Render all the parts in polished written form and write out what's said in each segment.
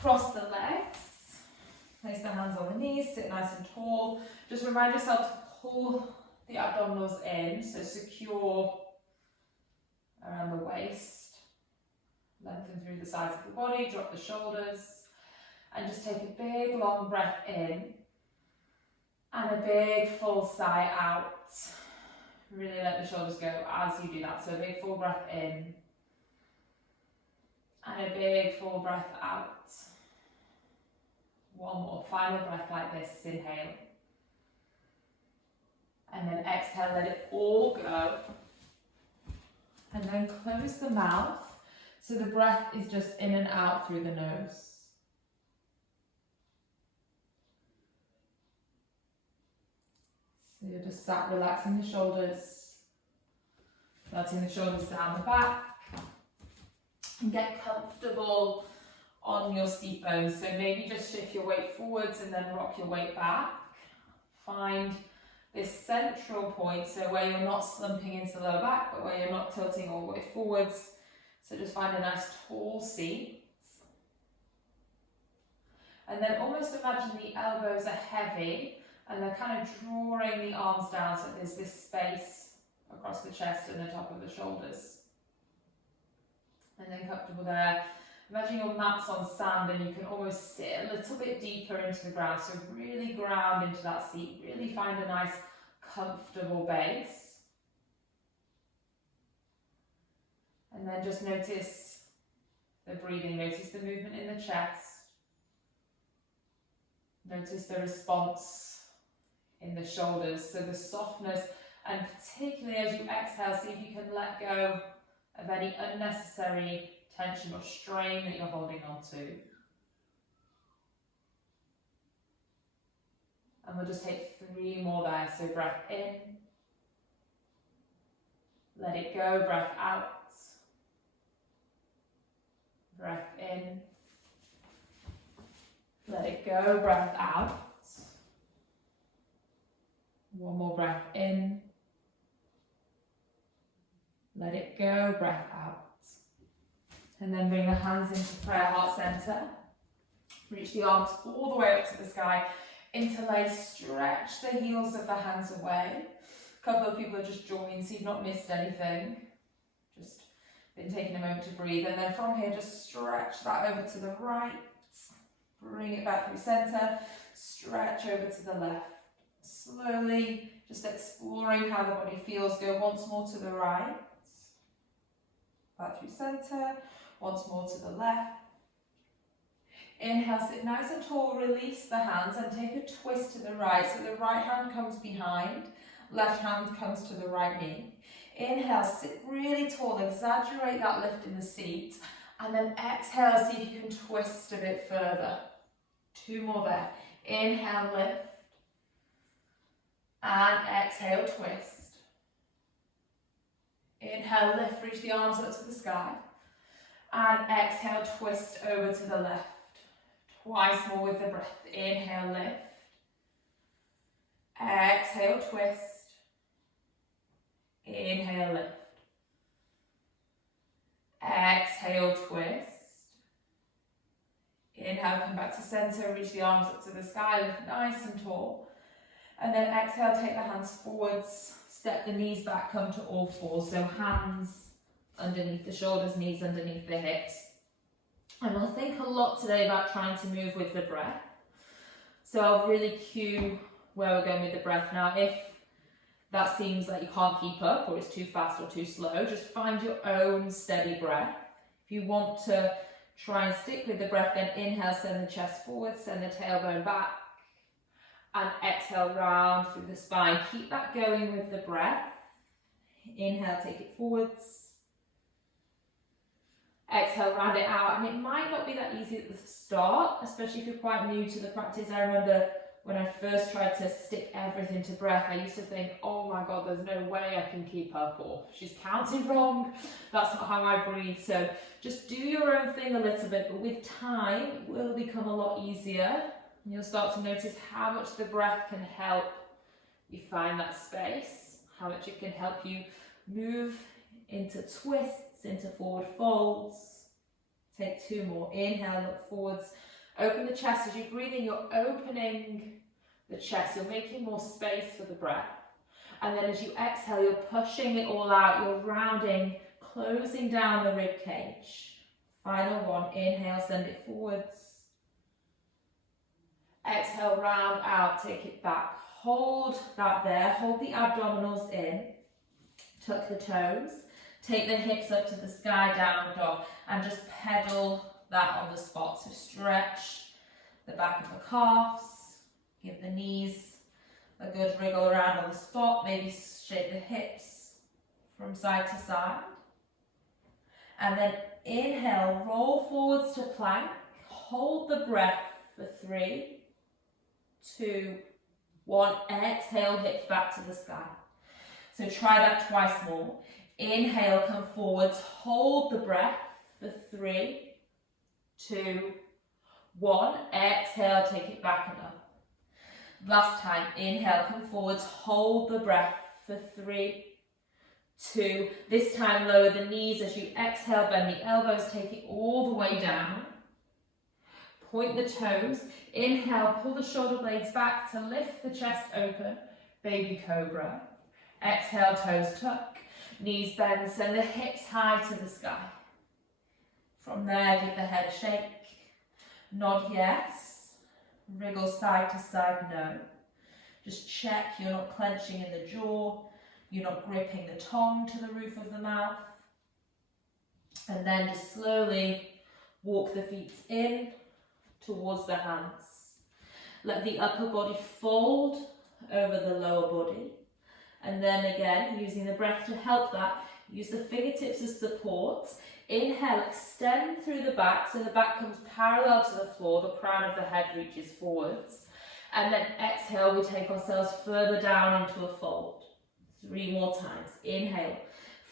Cross the legs. Place the hands on the knees, sit nice and tall. Just remind yourself to pull the abdominals in, so secure around the waist. Lengthen through the sides of the body, drop the shoulders, and just take a big long breath in and a big full sigh out. Really let the shoulders go as you do that. So a big full breath in and a big full breath out. One more final breath like this. Inhale. And then exhale, let it all go. And then close the mouth. So the breath is just in and out through the nose. So you're just sat relaxing the shoulders. Letting the shoulders down the back. And get comfortable on your seat bones. So maybe just shift your weight forwards and then rock your weight back. Find this central point, so where you're not slumping into the lower back, but where you're not tilting all the way forwards. So just find a nice tall seat. And then almost imagine the elbows are heavy and they're kind of drawing the arms down, so there's this space across the chest and the top of the shoulders. And then comfortable there. Imagine your mat's on sand and you can almost sit a little bit deeper into the ground. So really ground into that seat. Really find a nice comfortable base. And then just notice the breathing. Notice the movement in the chest. Notice the response in the shoulders. So the softness, and particularly as you exhale, see if you can let go of any unnecessary tension or strain that you're holding on to. And we'll just take 3 more there. So breath in, let it go, breath out, breath in, let it go, breath out. One more breath in, let it go, breath out. And then bring the hands into prayer heart center. Reach the arms all the way up to the sky. Interlace, stretch the heels of the hands away. A couple of people have just joined, so you've not missed anything. Just been taking a moment to breathe. And then from here, just stretch that over to the right. Bring it back through center. Stretch over to the left. Slowly, just exploring how the body feels. Go once more to the right. Back through center. Once more to the left. Inhale, sit nice and tall, release the hands and take a twist to the right. So the right hand comes behind, left hand comes to the right knee. Inhale, sit really tall, exaggerate that lift in the seat. And then exhale, see if you can twist a bit further. 2 more there. Inhale, lift. And exhale, twist. Inhale, lift, reach the arms up to the sky. And exhale, twist over to the left. Twice more with the breath. Inhale, lift. Exhale, twist. Inhale, lift. Exhale, twist. Inhale, come back to center, reach the arms up to the sky, lift nice and tall. And then exhale, take the hands forwards, step the knees back, come to all fours. So hands underneath the shoulders, knees underneath the hips. And we'll think a lot today about trying to move with the breath. So I'll really cue where we're going with the breath. Now, if that seems like you can't keep up or it's too fast or too slow, just find your own steady breath. If you want to try and stick with the breath, then inhale, send the chest forward, send the tailbone back, and exhale, round through the spine. Keep that going with the breath. Inhale, take it forwards. Exhale, round it out. And it might not be that easy at the start, especially if you're quite new to the practice. I remember when I first tried to stick everything to breath, I used to think, oh my God, there's no way I can keep up, or she's counting wrong. That's not how I breathe. So just do your own thing a little bit, but with time, it will become a lot easier. And you'll start to notice how much the breath can help you find that space, how much it can help you move into twists, into forward folds. Take 2 more. Inhale, look forwards. Open the chest. As you breathe in, you're opening the chest. You're making more space for the breath. And then as you exhale, you're pushing it all out. You're rounding, closing down the rib cage. Final one. Inhale, send it forwards. Exhale, round out, take it back. Hold that there. Hold the abdominals in. Tuck the toes. Take the hips up to the sky, downward dog. And just pedal that on the spot. So stretch the back of the calves. Give the knees a good wriggle around on the spot. Maybe shake the hips from side to side. And then inhale, roll forwards to plank. Hold the breath for 3, 2, 1. Exhale, hips back to the sky. So try that twice more. Inhale, come forwards. Hold the breath for 3, 2, 1. Exhale, take it back and up. Last time. Inhale, come forwards. Hold the breath for 3, 2. This time, lower the knees as you exhale. Bend the elbows. Take it all the way down. Point the toes. Inhale, pull the shoulder blades back to lift the chest open. Baby cobra. Exhale, toes tuck. Knees bend. Send the hips high to the sky. From there, give the head a shake. Nod yes. Wriggle side to side no. Just check you're not clenching in the jaw. You're not gripping the tongue to the roof of the mouth. And then just slowly walk the feet in towards the hands. Let the upper body fold over the lower body. And then again, using the breath to help that, use the fingertips as support. Inhale, extend through the back so the back comes parallel to the floor, the crown of the head reaches forwards. And then exhale, we take ourselves further down into a fold. 3 more times. Inhale,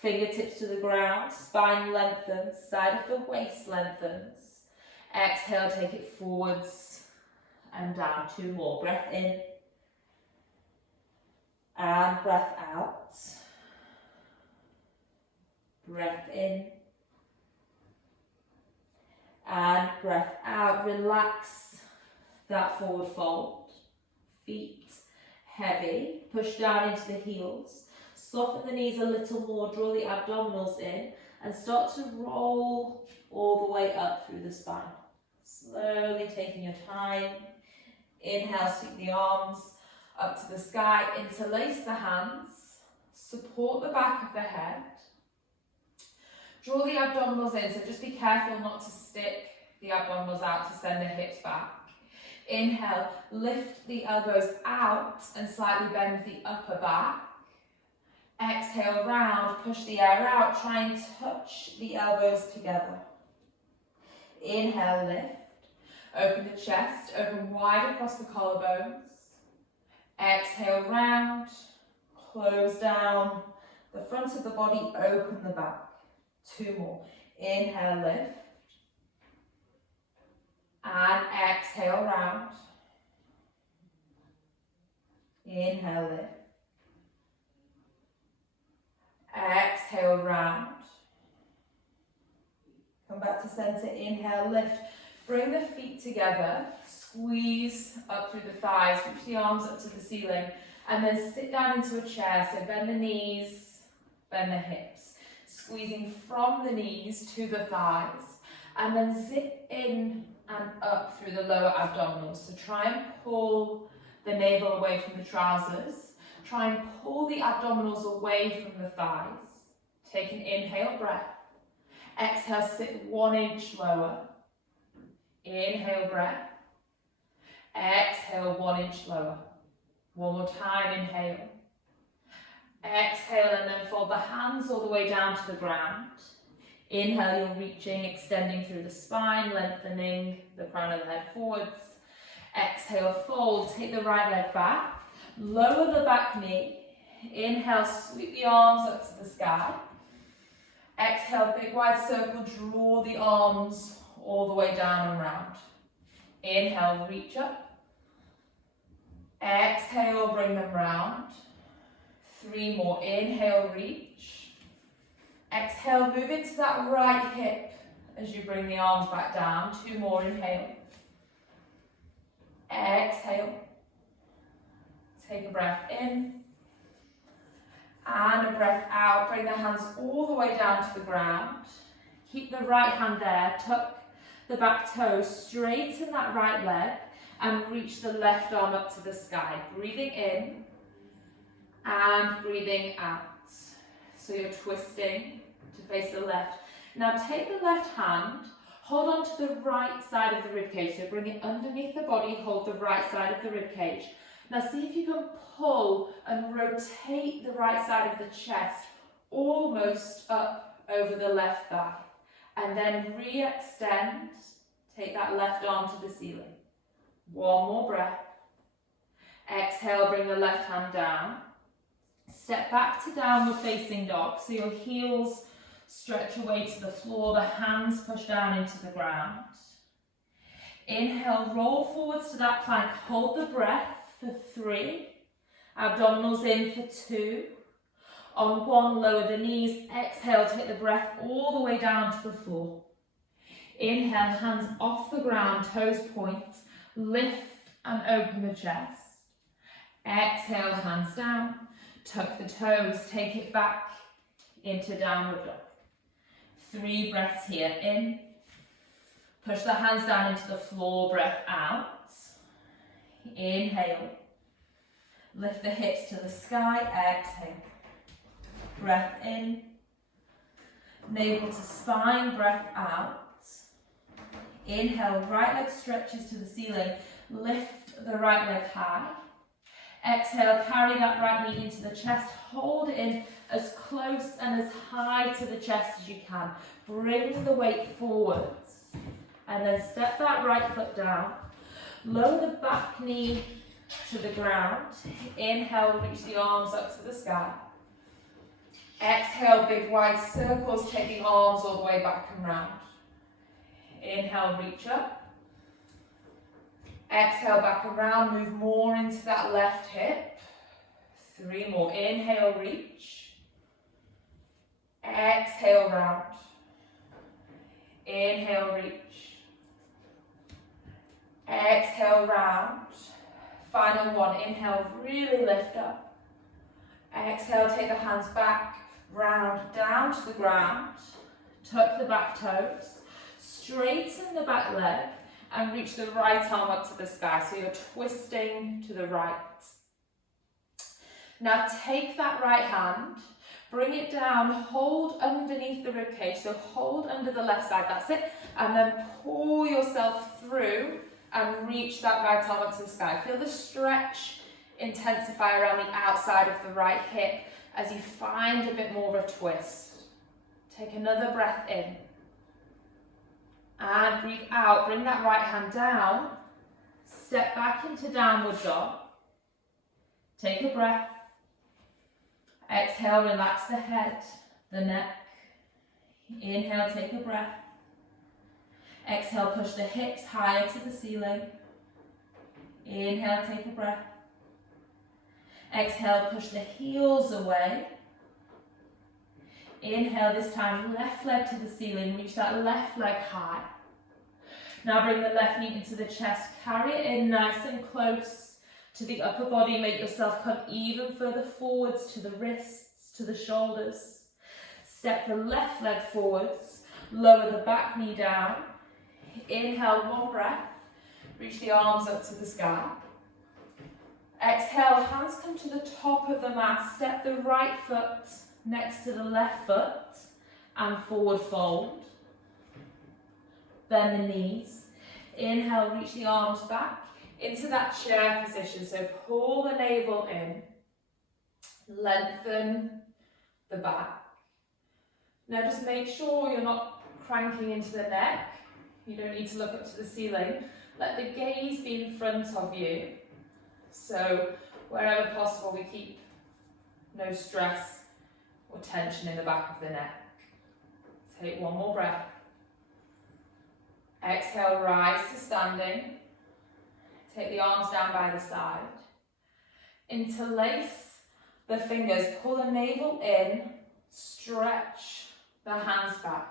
fingertips to the ground, spine lengthens, side of the waist lengthens. Exhale, take it forwards and down. 2 more. Breath in. And breath out. Breath in. And breath out. Relax that forward fold. Feet heavy. Push down into the heels. Soften the knees a little more. Draw the abdominals in. And start to roll all the way up through the spine. Slowly taking your time. Inhale, sweep the arms up to the sky. Interlace the hands. Support the back of the head. Draw the abdominals in, so just be careful not to stick the abdominals out to send the hips back. Inhale, lift the elbows out and slightly bend the upper back. Exhale, round, push the air out, try and touch the elbows together. Inhale, lift. Open the chest, open wide across the collarbones. Exhale, round, close down the front of the body, open the back. 2 more. Inhale, lift. And exhale, round. Inhale, lift. Exhale, round. Come back to center. Inhale, lift. Bring the feet together. Squeeze up through the thighs. Reach the arms up to the ceiling. And then sit down into a chair. So bend the knees, bend the hips. Squeezing from the knees to the thighs. And then zip in and up through the lower abdominals. So try and pull the navel away from the trousers. Try and pull the abdominals away from the thighs. Take an inhale breath. Exhale, sit 1 inch lower. Inhale breath. Exhale 1 inch lower. 1 more time, inhale. Exhale and then fold the hands all the way down to the ground. Inhale, you're reaching, extending through the spine, lengthening the crown of the head forwards. Exhale, fold, take the right leg back. Lower the back knee. Inhale, sweep the arms up to the sky. Exhale, big wide circle, draw the arms all the way down and round. Inhale, reach up. Exhale, bring them round. 3 more. Inhale, reach. Exhale, move into that right hip as you bring the arms back down. 2 more. Inhale. Exhale. Take a breath in. And a breath out. Bring the hands all the way down to the ground. Keep the right hand there. Tuck the back toes. Straighten that right leg. And reach the left arm up to the sky. Breathing in. And breathing out. So you're twisting to face the left. Now take the left hand. Hold on to the right side of the ribcage. So bring it underneath the body. Hold the right side of the ribcage. Now see if you can pull and rotate the right side of the chest almost up over the left thigh. And then re-extend. Take that left arm to the ceiling. One more breath. Exhale, bring the left hand down. Step back to downward facing dog. So your heels stretch away to the floor, the hands push down into the ground. Inhale, roll forwards to that plank. Hold the breath for 3. Abdominals in for 2. On 1, lower the knees. Exhale, take the breath all the way down to the floor. Inhale, hands off the ground, toes point. Lift and open the chest. Exhale, hands down. Tuck the toes, take it back into downward dog. 3 breaths here. In. Push the hands down into the floor, breath out. Inhale. Lift the hips to the sky, exhale. Breath in. Navel to spine, breath out. Inhale, right leg stretches to the ceiling. Lift the right leg high. Exhale, carry that right knee into the chest. Hold it in as close and as high to the chest as you can. Bring the weight forwards. And then step that right foot down. Lower the back knee to the ground. Inhale, reach the arms up to the sky. Exhale, big wide circles. Take the arms all the way back and round. Inhale, reach up. Exhale, back around. Move more into that left hip. 3 more. Inhale, reach. Exhale, round. Inhale, reach. Exhale, round. Final 1. Inhale, really lift up. Exhale, take the hands back, round, down to the ground. Tuck the back toes. Straighten the back leg and reach the right arm up to the sky. So you're twisting to the right. Now take that right hand, bring it down, hold underneath the ribcage. So hold under the left side, that's it. And then pull yourself through and reach that right arm up to the sky. Feel the stretch intensify around the outside of the right hip as you find a bit more of a twist. Take another breath in. And breathe out. Bring that right hand down. Step back into downward dog. Take a breath. Exhale, relax the head, the neck. Inhale, take a breath. Exhale, push the hips higher to the ceiling. Inhale, take a breath. Exhale, push the heels away. Inhale, this time left leg to the ceiling, reach that left leg high. Now bring the left knee into the chest, carry it in nice and close to the upper body. Make yourself come even further forwards to the wrists, to the shoulders. Step the left leg forwards, lower the back knee down. Inhale, 1 breath, reach the arms up to the sky. Exhale, hands come to the top of the mat, step the right foot next to the left foot and forward fold. Bend the knees. Inhale, reach the arms back into that chair position. So pull the navel in, lengthen the back. Now just make sure you're not cranking into the neck. You don't need to look up to the ceiling. Let the gaze be in front of you. So wherever possible, we keep no stress or tension in the back of the neck. Take 1 more breath. Exhale, rise to standing. Take the arms down by the side. Interlace the fingers, pull the navel in, stretch the hands back.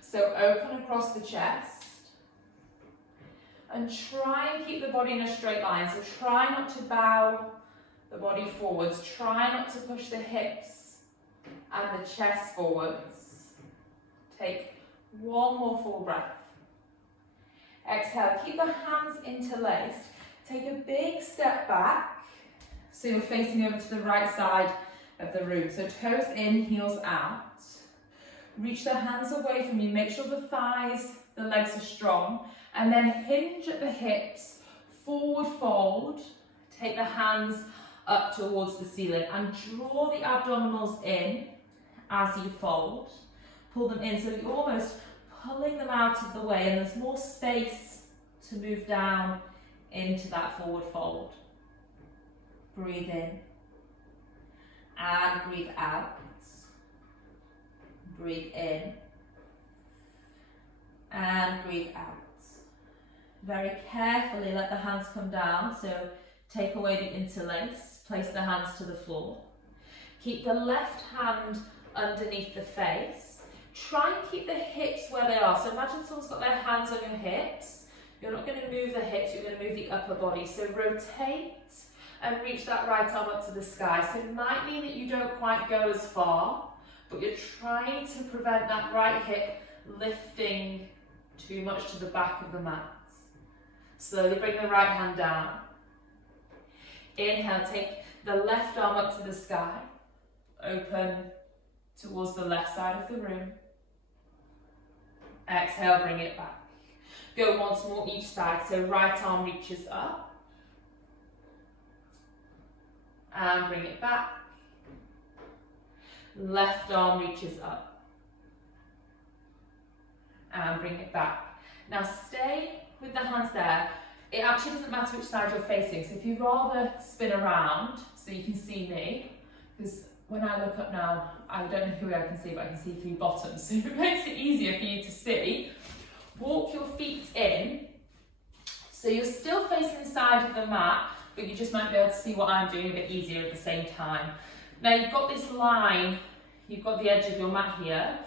So open across the chest. And try and keep the body in a straight line. So try not to bow the body forwards. Try not to push the hips and the chest forwards. Take one more full breath. Exhale, keep the hands interlaced. Take a big step back. So you're facing over to the right side of the room. So toes in, heels out. Reach the hands away from you. Make sure the thighs, the legs are strong. And then hinge at the hips, forward fold. Take the hands up towards the ceiling and draw the abdominals in as you fold. Pull them in so that you're almost pulling them out of the way and there's more space to move down into that forward fold. Breathe in and breathe out. Breathe in and breathe out. Very carefully let the hands come down, so take away the interlace, place the hands to the floor. Keep the left hand underneath the face. Try and keep the hips where they are. So imagine someone's got their hands on your hips. You're not going to move the hips, you're going to move the upper body. So rotate and reach that right arm up to the sky. So it might mean that you don't quite go as far, but you're trying to prevent that right hip lifting too much to the back of the mat. Slowly bring the right hand down. Inhale, take the left arm up to the sky. Open towards the left side of the room. Exhale, bring it back. Go once more each side. So right arm reaches up. And bring it back. Left arm reaches up. And bring it back. Now stay with the hands there. It actually doesn't matter which side you're facing. So if you rather spin around so you can see me, because when I look up now, I don't know who I can see, but I can see through your bottom. So it makes it easier for you to see. Walk your feet in. So you're still facing the side of the mat, but you just might be able to see what I'm doing a bit easier at the same time. Now you've got this line, you've got the edge of your mat here.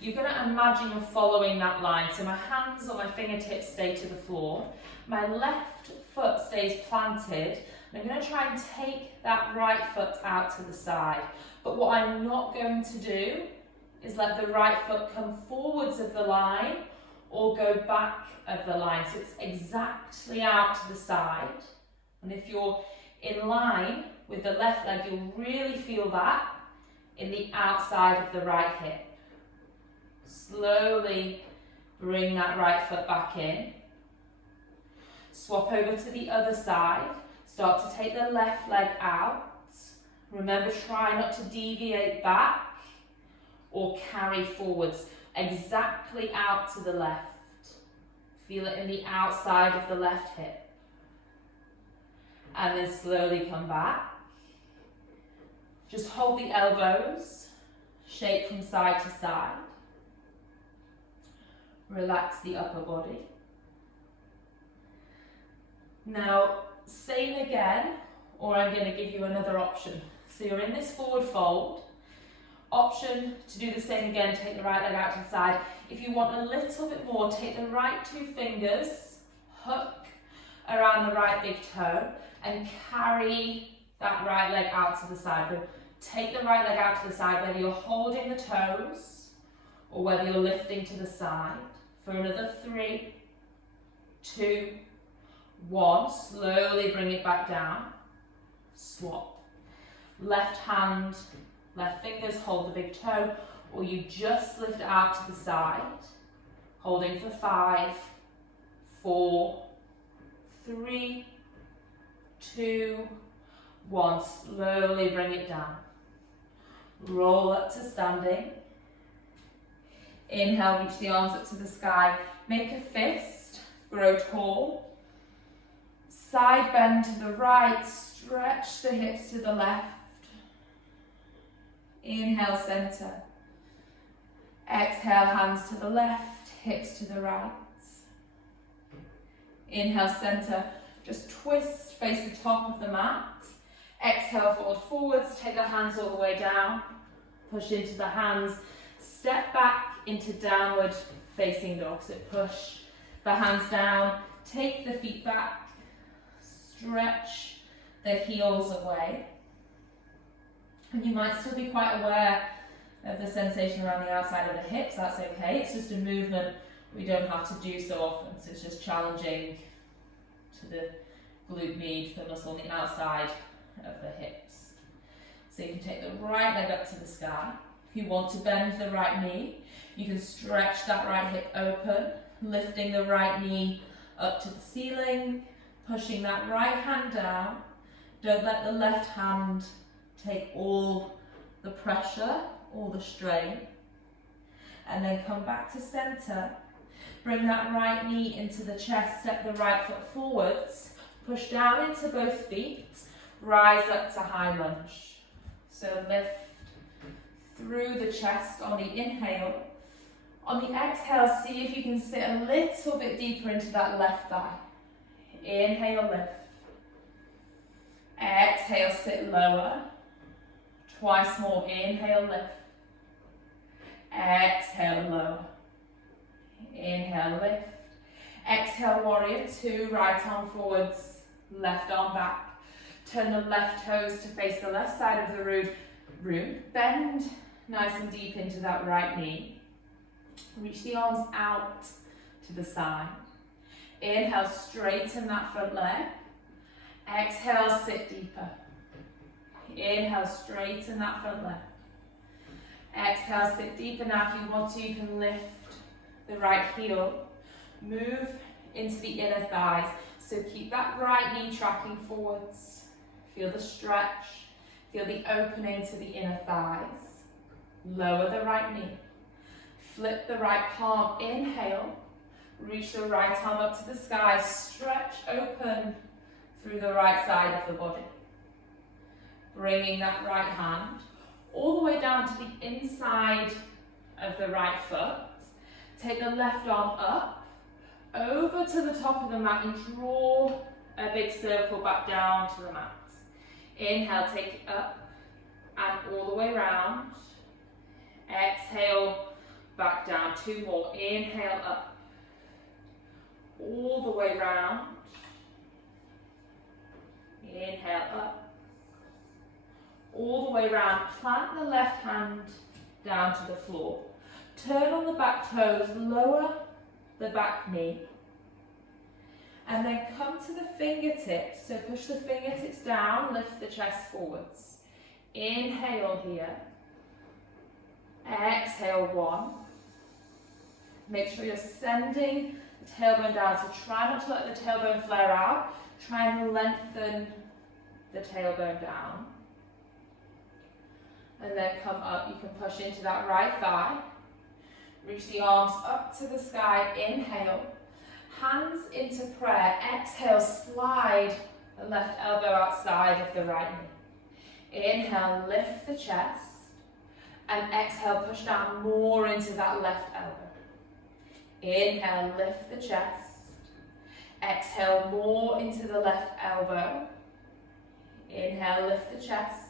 You're going to imagine you're following that line. So my hands or my fingertips stay to the floor. My left foot stays planted. I'm going to try and take that right foot out to the side. But what I'm not going to do is let the right foot come forwards of the line or go back of the line. So it's exactly out to the side. And if you're in line with the left leg, you'll really feel that in the outside of the right hip. Slowly bring that right foot back in. Swap over to the other side. Start to take the left leg out. Remember, try not to deviate back or carry forwards. Exactly out to the left. Feel it in the outside of the left hip. And then slowly come back. Just hold the elbows. Shake from side to side. Relax the upper body. Now, same again, or I'm going to give you another option. So you're in this forward fold. Option to do the same again, take the right leg out to the side. If you want a little bit more, take the right two fingers, hook around the right big toe, and carry that right leg out to the side. But take the right leg out to the side, whether you're holding the toes or whether you're lifting to the side. For another 3, 2, 1. Slowly bring it back down. Swap. Left hand, left fingers hold the big toe, or you just lift it out to the side. Holding for 5, 4, 3, 2, 1. Slowly bring it down. Roll up to standing. Inhale, reach the arms up to the sky. Make a fist, grow tall. Side bend to the right, stretch the hips to the left. Inhale, center. Exhale, hands to the left, hips to the right. Inhale, center. Just twist, face the top of the mat. Exhale, fold forwards, take the hands all the way down. Push into the hands. Step back into downward facing dog. So push the hands down, take the feet back, stretch the heels away. And you might still be quite aware of the sensation around the outside of the hips, that's okay. It's just a movement we don't have to do so often, so it's just challenging to the glute med, the muscle on the outside of the hips. So you can take the right leg up to the sky. If you want to bend the right knee, you can stretch that right hip open, lifting the right knee up to the ceiling, pushing that right hand down. Don't let the left hand take all the pressure, all the strain. And then come back to center. Bring that right knee into the chest, step the right foot forwards, push down into both feet, rise up to high lunge. So lift through the chest on the inhale. On the exhale, see if you can sit a little bit deeper into that left thigh. Inhale, lift. Exhale, sit lower. Twice more. Inhale, lift. Exhale, lower. Inhale, lift. Exhale, warrior two. Right arm forwards, left arm back. Turn the left toes to face the left side of the room. Bend nice and deep into that right knee. Reach the arms out to the side. Inhale, straighten that front leg. Exhale, sit deeper. Inhale, straighten that front leg. Exhale, sit deeper. Now if you want to, you can lift the right heel. Move into the inner thighs. So keep that right knee tracking forwards. Feel the stretch. Feel the opening to the inner thighs. Lower the right knee. Flip the right palm. Inhale. Reach the right arm up to the sky. Stretch open through the right side of the body. Bringing that right hand all the way down to the inside of the right foot. Take the left arm up, over to the top of the mat and draw a big circle back down to the mat. Inhale, take it up and all the way round. Exhale, back down. Two more. Inhale, up. All the way round. Inhale, up. All the way round. Plant the left hand down to the floor. Turn on the back toes, lower the back knee. And then come to the fingertips. So push the fingertips down, lift the chest forwards. Inhale here. Exhale, one. Make sure you're sending the tailbone down. So try not to let the tailbone flare out. Try and lengthen the tailbone down. And then come up. You can push into that right thigh. Reach the arms up to the sky. Inhale. Hands into prayer. Exhale, slide the left elbow outside of the right knee. Inhale, lift the chest. And exhale, push down more into that left elbow. Inhale, lift the chest. Exhale, more into the left elbow. Inhale, lift the chest.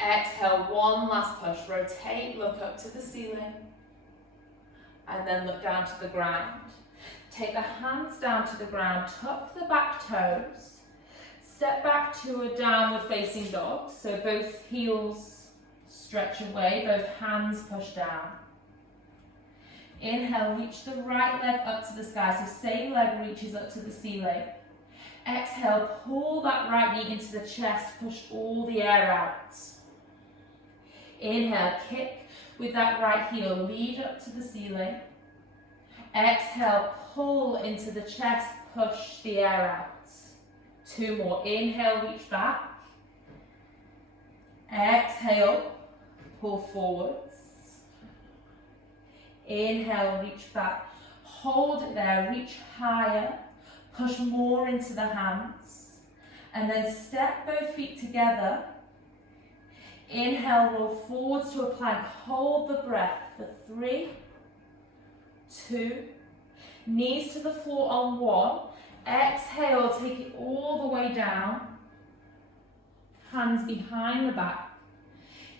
Exhale, one last push. Rotate, look up to the ceiling. And then look down to the ground. Take the hands down to the ground, tuck the back toes. Step back to a downward facing dog. So both heels stretch away, both hands push down. Inhale, reach the right leg up to the sky. So same leg reaches up to the ceiling. Exhale, pull that right knee into the chest, push all the air out. Inhale, kick with that right heel, lead up to the ceiling. Exhale, pull into the chest, push the air out. Two more. Inhale, reach back. Exhale, pull forwards. Inhale, reach back. Hold it there, reach higher. Push more into the hands. And then step both feet together. Inhale, roll forwards to a plank. Hold the breath for 3, 2, knees to the floor on 1. Exhale, take it all the way down. Hands behind the back.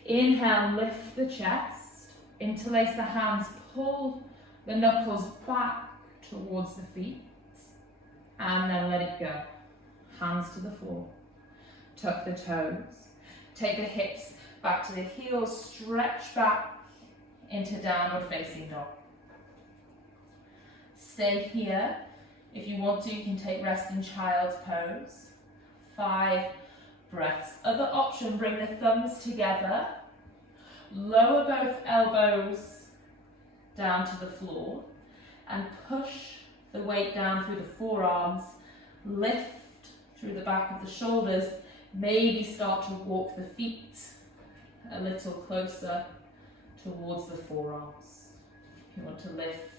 Inhale, lift the chest. Interlace the hands, pull the knuckles back towards the feet. and then let it go. Hands to the floor. Tuck the toes. Take the hips back to the heels, stretch back into downward facing dog. Stay here. If you want to, you can take rest in child's pose. 5 breaths. Other option, bring the thumbs together. Lower both elbows down to the floor and push the weight down through the forearms. Lift through the back of the shoulders. Maybe start to walk the feet a little closer towards the forearms. If you want to lift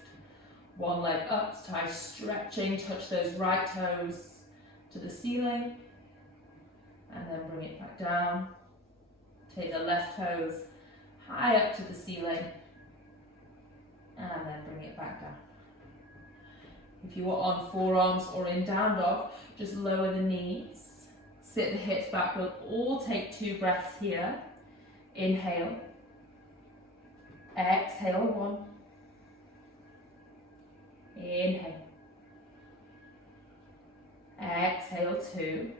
one leg up, try stretching, touch those right toes to the ceiling, and then bring it back down. Take the left toes high up to the ceiling, and then bring it back down. If you are on forearms or in down dog, just lower the knees. Sit the hips back. We'll all take 2 breaths here. Inhale. Exhale, 1. Inhale. Exhale, 2.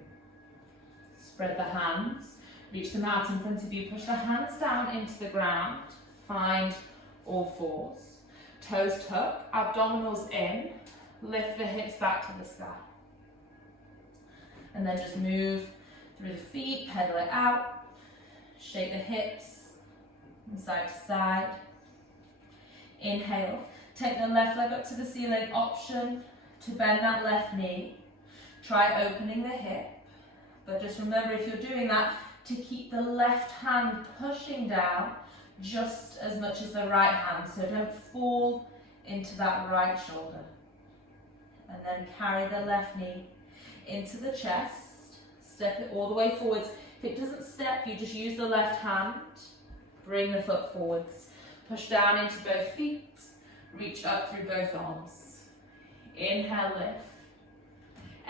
Spread the hands. Reach them out in front of you. Push the hands down into the ground. Find all fours. Toes tuck. Abdominals in. Lift the hips back to the sky. And then just move through the feet, pedal it out, shake the hips from side to side. Inhale, take the left leg up to the ceiling, option to bend that left knee. Try opening the hip, but just remember if you're doing that, to keep the left hand pushing down just as much as the right hand, so don't fall into that right shoulder. And then carry the left knee into the chest, step it all the way forwards. If it doesn't step, you just use the left hand, bring the foot forwards, push down into both feet, reach up through both arms. Inhale, lift.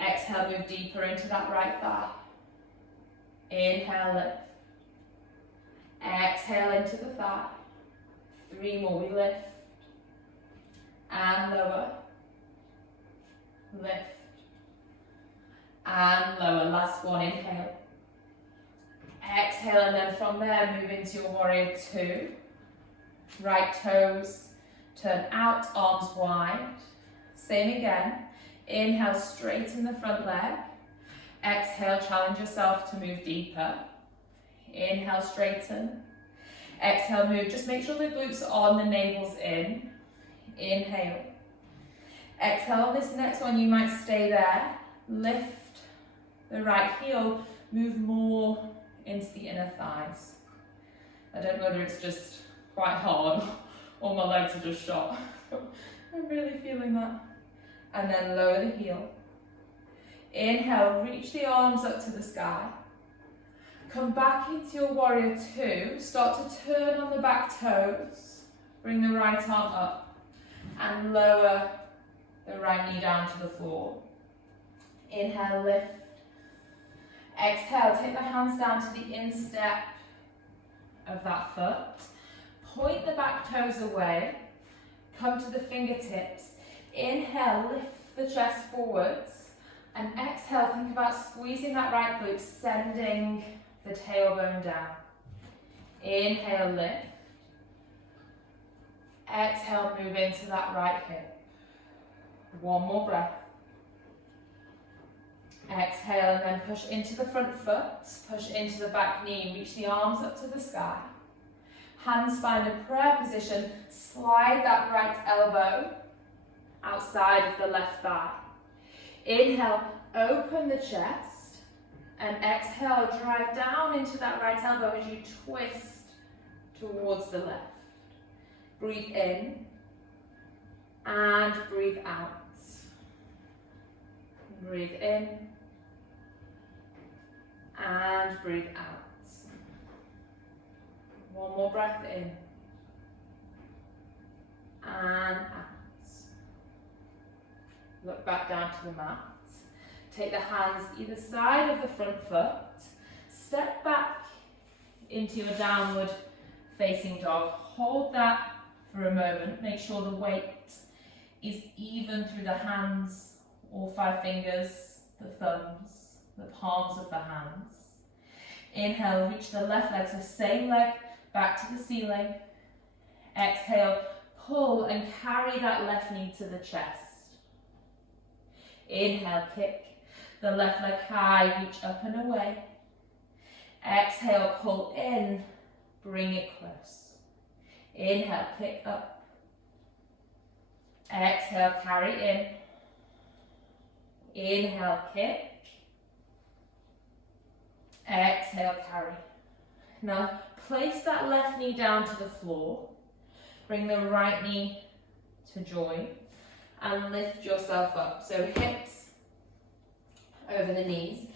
Exhale, move deeper into that right thigh. Inhale, lift. Exhale into the thigh. 3 more, we lift. And lower. Lift. And lower, last one, inhale. Exhale, and then from there, move into your warrior 2. Right toes, turn out, arms wide. Same again. Inhale, straighten the front leg. Exhale, challenge yourself to move deeper. Inhale, straighten. Exhale, move. Just make sure the glutes are on, the navel's in. Inhale. Exhale, on this next one, you might stay there. Lift the right heel, move more into the inner thighs. I don't know whether it's just quite hard or my legs are just shot. I'm really feeling that. And then lower the heel. Inhale, reach the arms up to the sky. Come back into your warrior 2. Start to turn on the back toes. Bring the right arm up and lower the right knee down to the floor. Inhale, lift. Exhale, take the hands down to the instep of that foot. Point the back toes away. Come to the fingertips. Inhale, lift the chest forwards. And exhale, think about squeezing that right glute, sending the tailbone down. Inhale, lift. Exhale, move into that right hip. 1 more breath. Exhale, and then push into the front foot, push into the back knee, reach the arms up to the sky. Hands find a prayer position, slide that right elbow outside of the left thigh. Inhale, open the chest, and exhale, drive down into that right elbow as you twist towards the left. Breathe in, and breathe out. Breathe in, and breathe out. 1 more breath in, and out. Look back down to the mat. Take the hands either side of the front foot. Step back into your downward facing dog. Hold that for a moment. Make sure the weight is even through the hands all 5 fingers, the thumbs, the palms of the hands. Inhale, reach the left leg, so same leg back to the ceiling. Exhale, pull and carry that left knee to the chest. Inhale, kick the left leg high, reach up and away. Exhale, pull in, bring it close. Inhale, kick up. Exhale, carry in. Inhale, kick. Exhale, carry. Now place that left knee down to the floor. Bring the right knee to join and lift yourself up. So hips over the knees.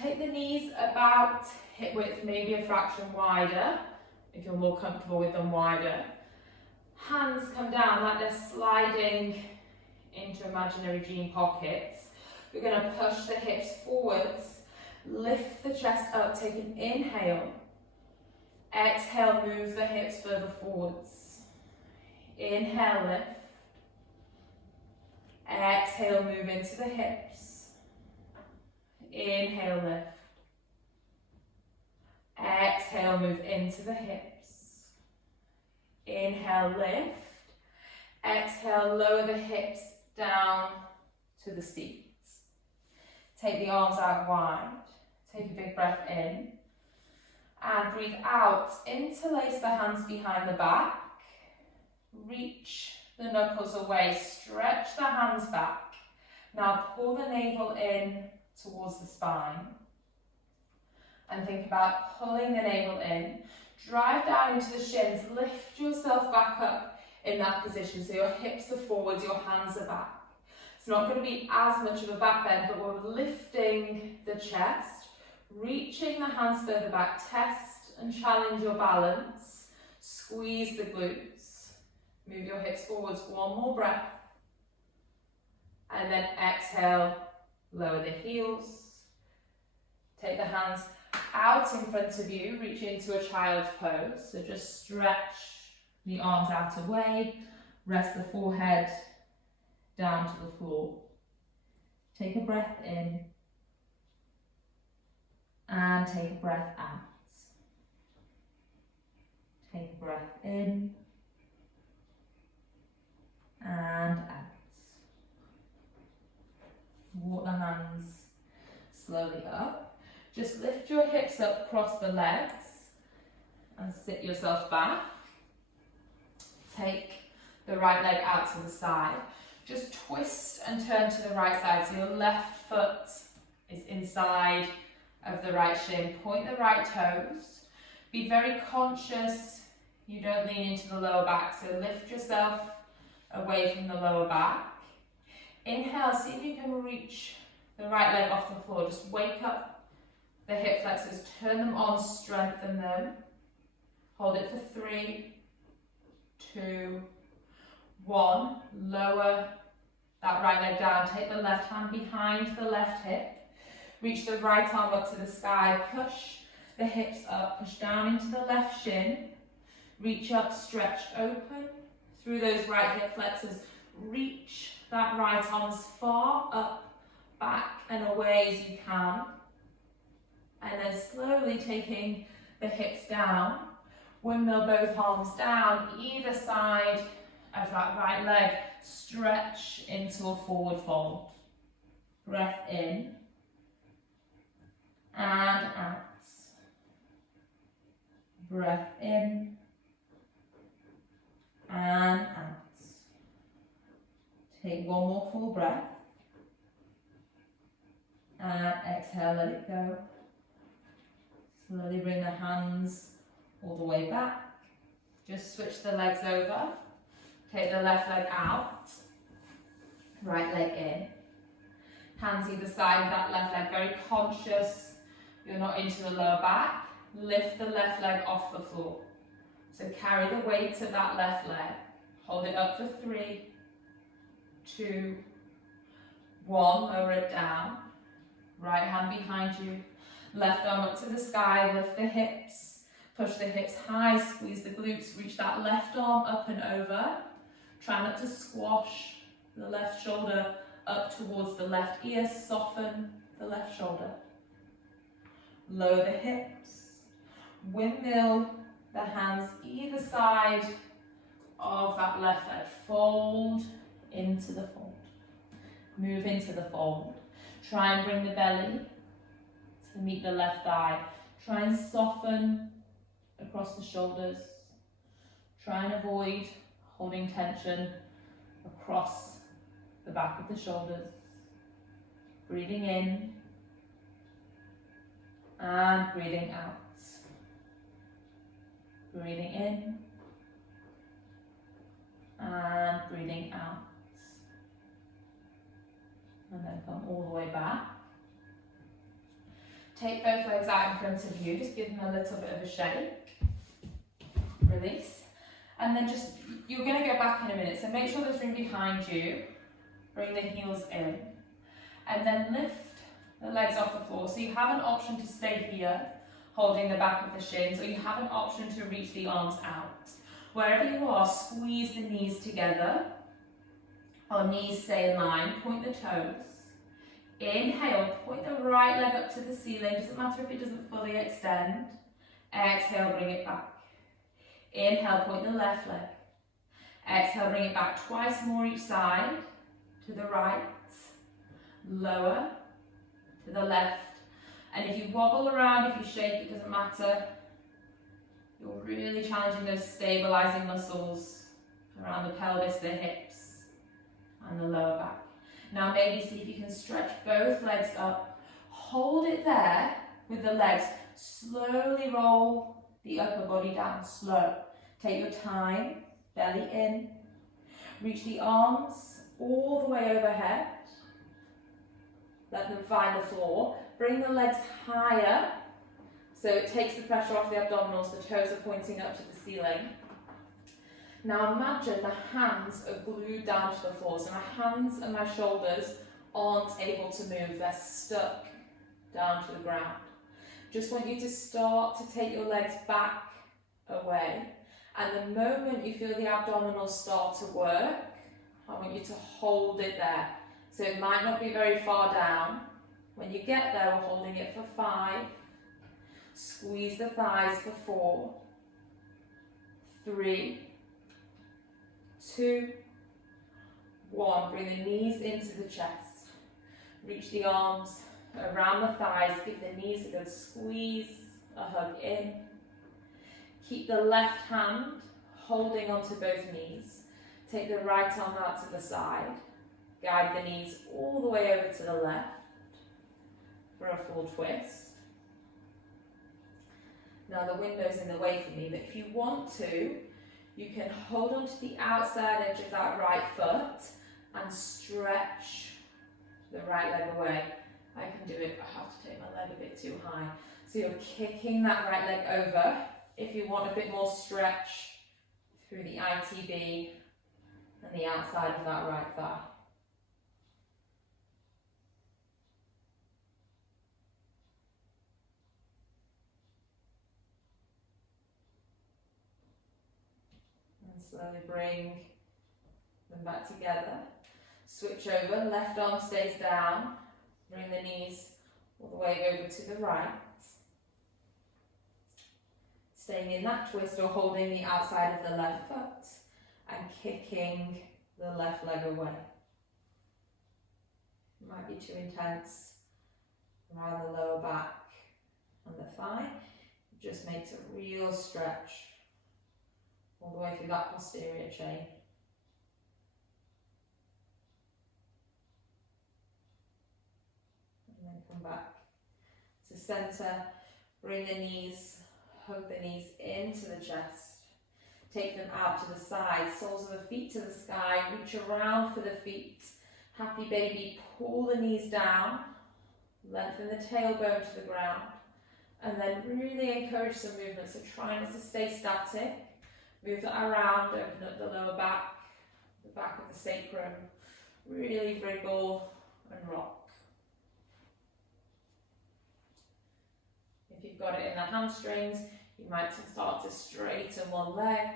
Take the knees about hip width, maybe a fraction wider, if you're more comfortable with them wider. Hands come down like they're sliding into imaginary jean pockets. We're going to push the hips forwards, lift the chest up, take an inhale. Exhale, move the hips further forwards. Inhale, lift. Exhale, move into the hips. Inhale, lift. Exhale, move into the hips. Inhale, lift. Exhale, lower the hips down to the seats. Take the arms out wide. Take a big breath in. And breathe out. Interlace the hands behind the back. Reach the knuckles away. Stretch the hands back. Now pull the navel in towards the spine. And think about pulling the navel in. Drive down into the shins. Lift yourself back up in that position. So your hips are forwards, your hands are back. It's not going to be as much of a back bend, but we're lifting the chest, reaching the hands further back. Test and challenge your balance. Squeeze the glutes. Move your hips forwards. One more breath. And then exhale, lower the heels. Take the hands out in front of you, reach into a child's pose. So just stretch the arms out away, rest the forehead down to the floor. Take a breath in and take a breath out. Take a breath in and out. Walk the hands slowly up. Just lift your hips up, cross the legs and sit yourself back. Take the right leg out to the side. Just twist and turn to the right side. So your left foot is inside of the right shin. Point the right toes. Be very conscious you don't lean into the lower back. So lift yourself away from the lower back. Inhale, see if you can reach the right leg off the floor. Just wake up the hip flexors, turn them on, strengthen them. Hold it for 3, 2, 1. Lower that right leg down. Take the left hand behind the left hip. Reach the right arm up to the sky. Push the hips up. Push down into the left shin. Reach up, stretch open through those right hip flexors. Reach that right arm as far up, back and away as you can. And then slowly taking the hips down. Windmill both arms down, either side of that right leg. Stretch into a forward fold. Breath in and out. Breath in and out. Take one more full breath. And exhale, let it go. Slowly bring the hands all the way back. Just switch the legs over. Take the left leg out. Right leg in. Hands either side of that left leg. Very conscious you're not into the lower back. Lift the left leg off the floor. So carry the weight of that left leg. Hold it up for 3, 2, 1. Lower it down. Right hand behind you. Left arm up to the sky. Lift the hips. Push the hips high. Squeeze the glutes. Reach that left arm up and over. Try not to squash the left shoulder up towards the left ear, soften the left shoulder. Lower the hips, windmill the hands either side of that left leg. Fold into the fold. Move into the fold. Try and bring the belly to meet the left thigh. Try and soften across the shoulders. Try and avoid holding tension across the back of the shoulders. Breathing in and breathing out. Breathing in and breathing out. And then come all the way back. Take both legs out in front of you, just give them a little bit of a shake. Release. And then just, you're going to go back in a minute, so make sure there's room behind you. Bring the heels in. And then lift the legs off the floor. So you have an option to stay here, holding the back of the shins, or you have an option to reach the arms out. Wherever you are, squeeze the knees together. Our knees stay in line, point the toes. Inhale, point the right leg up to the ceiling, doesn't matter if it doesn't fully extend. Exhale, bring it back. Inhale, point the left leg. Exhale, bring it back twice more each side, to the right, lower, to the left. And if you wobble around, if you shake, it doesn't matter. You're really challenging those stabilizing muscles around the pelvis, the hips, and the lower back. Now maybe see if you can stretch both legs up. Hold it there with the legs. Slowly roll the upper body down, slow. Take your time, belly in. Reach the arms all the way overhead. Let them find the floor. Bring the legs higher, so it takes the pressure off the abdominals, the toes are pointing up to the ceiling. Now imagine the hands are glued down to the floor, so my hands and my shoulders aren't able to move, they're stuck down to the ground. Just want you to start to take your legs back away, and the moment you feel the abdominals start to work, I want you to hold it there. So it might not be very far down. When you get there, we're holding it for 5. Squeeze the thighs for 4, 3, 2, 1. Bring the knees into the chest. Reach the arms around the thighs. Give the knees a good squeeze, a hug in. Keep the left hand holding onto both knees. Take the right arm out to the side. Guide the knees all the way over to the left for a full twist. Now the window's in the way for me, but if you want to, you can hold onto the outside edge of that right foot and stretch the right leg away. I can do it, I have to take my leg a bit too high. So you're kicking that right leg over. If you want a bit more stretch through the ITB and the outside of that right thigh. And slowly bring them back together. Switch over, left arm stays down. Bring the knees all the way over to the right. Staying in that twist or holding the outside of the left foot and kicking the left leg away. It might be too intense around the lower back and the thigh. It just makes a real stretch all the way through that posterior chain. And then come back to center, bring the knees, hug the knees into the chest. Take them out to the side, soles of the feet to the sky, reach around for the feet. Happy baby, pull the knees down, lengthen the tailbone to the ground, and then really encourage some movement. So try not to stay static. Move that around, open up the lower back, the back of the sacrum. Really wriggle and rock. If you've got it in the hamstrings, you might start to straighten one leg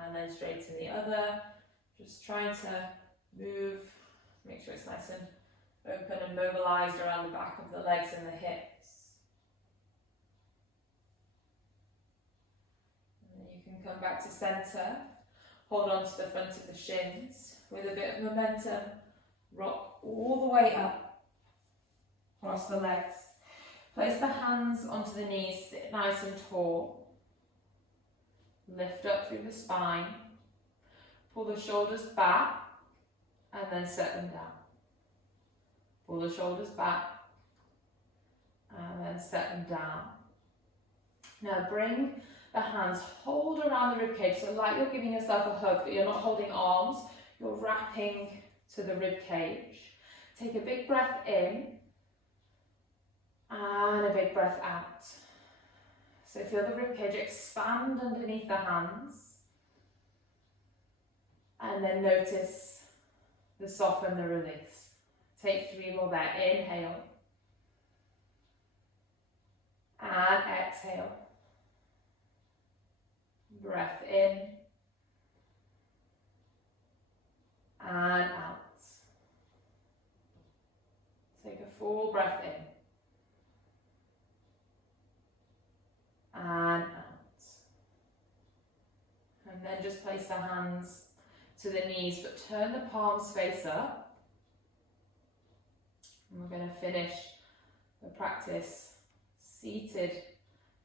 and then straighten the other. Just trying to move Make sure it's nice and open and mobilised around the back of the legs and the hips. And then you can come back to centre. Hold on to the front of the shins with a bit of momentum. Rock all the way up, across the legs. Place the hands onto the knees, sit nice and tall. Lift up through the spine. Pull the shoulders back and then set them down. Pull the shoulders back and then set them down. Now bring the hands, hold around the ribcage, so like you're giving yourself a hug, but you're not holding arms, you're wrapping to the ribcage. Take a big breath in and a big breath out. So feel the ribcage expand underneath the hands, and then notice the soften, the release. Take 3 more there. Inhale and exhale. Breath in and out. Take a full breath in and out. And then just place the hands to the knees, but turn the palms face up. And we're going to finish the practice seated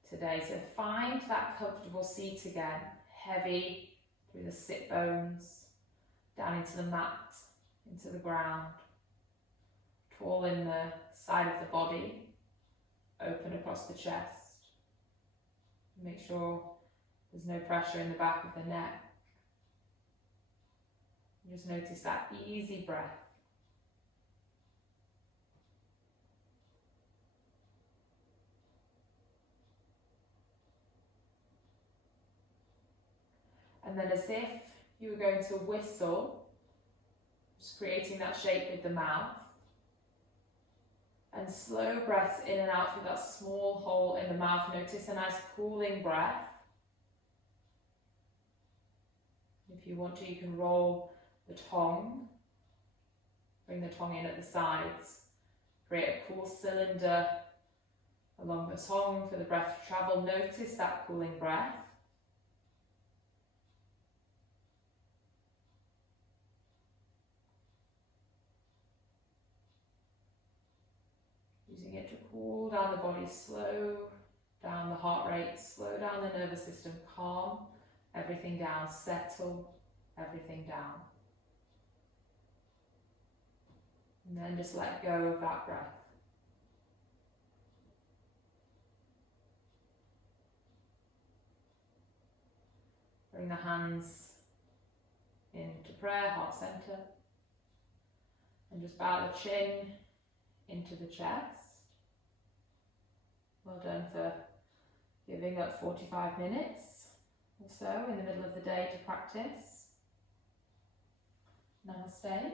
today. So find that comfortable seat again, heavy through the sit bones, down into the mat, into the ground, tall in the side of the body, open across the chest. Make sure there's no pressure in the back of the neck. Just notice that easy breath. And then as if you were going to whistle, just creating that shape with the mouth. And slow breaths in and out through that small hole in the mouth. Notice a nice cooling breath. If you want to, you can roll the tongue. Bring the tongue in at the sides. Create a cool cylinder along the tongue for the breath to travel. Notice that cooling breath. Using it to cool down the body, slow down the heart rate, slow down the nervous system, calm everything down, settle everything down. And then just let go of that breath. Bring the hands into prayer, heart center. And just bow the chin into the chest. Well done for giving up 45 minutes or so in the middle of the day to practice. Namaste.